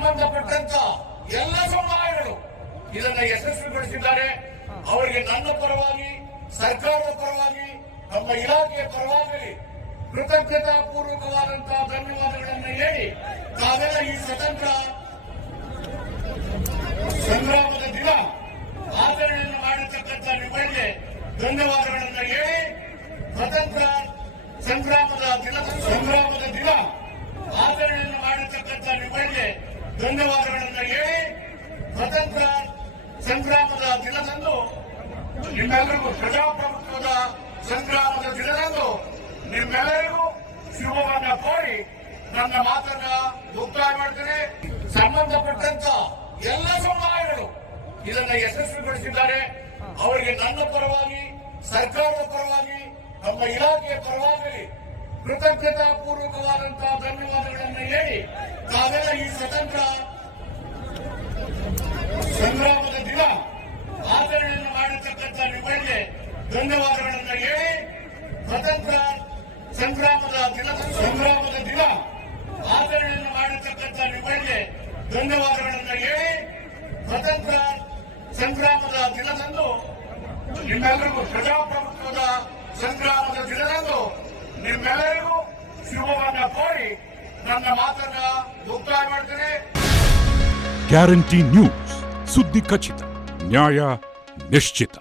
ಸಂಬಂಧಪಟ್ಟಂತ ಎಲ್ಲ ಸಮುದಾಯಗಳು ಇದನ್ನ ಯಶಸ್ವಿಗೊಳಿಸಿದ್ದಾರೆ. ಅವರಿಗೆ ನನ್ನ ಪರವಾಗಿ, ಸರ್ಕಾರದ ಪರವಾಗಿ, ನಮ್ಮ ಇಲಾಖೆಯ ಪರವಾಗಿ ಕೃತಜ್ಞತಾ ಪೂರ್ವಕವಾದಂತಹ ಧನ್ಯವಾದಗಳನ್ನು ಹೇಳಿ ತಾವೆಲ್ಲ ಈ ಸ್ವತಂತ್ರ ಸಂಗ್ರಾಮದ ದಿನ ಆಚರಣೆಯನ್ನು ಮಾಡಿರ್ತಕ್ಕಂಥ ನಿಮ್ಮಲ್ಲಿ ಧನ್ಯವಾದಗಳನ್ನು ಹೇಳಿ, ಸ್ವತಂತ್ರ ಸಂಗ್ರಾಮದ ದಿನ, ಸಂಗ್ರಾಮದ ದಿನ ಆಚರಣೆಯನ್ನು ಮಾಡಿರ್ತಕ್ಕಂಥ ನಿಮ್ಮಗಳಿಗೆ ಧನ್ಯವಾದಗಳನ್ನು ಹೇಳಿ ಸ್ವತಂತ್ರ ಸಂಗ್ರಾಮದ ದಿನದಂದು, ನಿಮ್ಮೆಲ್ಲರಿಗೂ ಪ್ರಜಾಪ್ರಭುತ್ವದ ಸಂಗ್ರಾಮದ ದಿನದಂದು ನಿಮ್ಮೆಲ್ಲರಿಗೂ ಶುಭವನ್ನ ಕೋರಿ ನನ್ನ ಮಾತನ್ನ ಮುಕ್ತಾಯ ಮಾಡ್ತೇನೆ. ಸಂಬಂಧಪಟ್ಟಂತ ಎಲ್ಲ ಸಮುದಾಯಗಳು ಇದನ್ನ ಯಶಸ್ವಿಗೊಳಿಸಿದ್ದಾರೆ. ಅವರಿಗೆ ನನ್ನ ಪರವಾಗಿ, ಸರ್ಕಾರದ ಪರವಾಗಿ, ನಮ್ಮ ಇಲಾಖೆಯ ಪರವಾಗಿ ಕೃತಜ್ಞತಾ ಹೇಳಿ ತಾವೆಲ್ಲ ಈ ಸ್ವತಂತ್ರ ಸಂಗ್ರಾಮದ ದಿನ. ಆಚರಣೆಯನ್ನು ಮಾಡಿರ್ತಕ್ಕಂಥ ನಿಮಗೆ ಧನ್ಯವಾದಗಳನ್ನು ಹೇಳಿ, ಸ್ವತಂತ್ರ ಸಂಗ್ರಾಮದ ದಿನ ಸಂಗ್ರಾಮದ ದಿನ. ಆಚರಣೆಯನ್ನು ಮಾಡಿರ್ತಕ್ಕಂಥ ನಿಮಗೆ ಧನ್ಯವಾದಗಳನ್ನು ಹೇಳಿ, ಸ್ವತಂತ್ರ ಸಂಗ್ರಾಮದ ದಿನದಂದು, ನಿಮ್ಮೆಲ್ಲರಿಗೂ ಪ್ರಜಾಪ್ರಭುತ್ವದ ಸಂಗ್ರಾಮದ ದಿನದಂದು ನಿಮ್ಮೆಲ್ಲರಿಗೂ ಶುಭವನ್ನು ಕೋರಿ ನನ್ನ ಮಾತನ್ನ ಮುಕ್ತಾಯ ಮಾಡ್ತೇನೆ. ಗ್ಯಾರಂಟಿ ನ್ಯೂಸ್ ಸುದ್ದಿ ಖಚಿತ ನ್ಯಾಯ ನಿಶ್ಚಿತ.